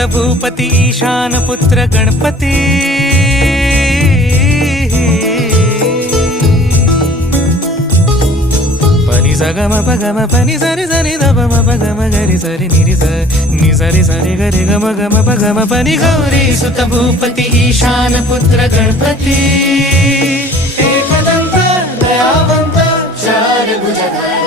सुत भूपती ईशान पुत्र गणपती पनी सा ग म प ग म प नि सा रे सा रे ध प म प ग म ग रे सा रे नि रे सा नि सा रे ग रे ग म प ग म प नि गौरी सुत भूपती ईशान पुत्र गणपती एकदंत दयावंत चार भुजगा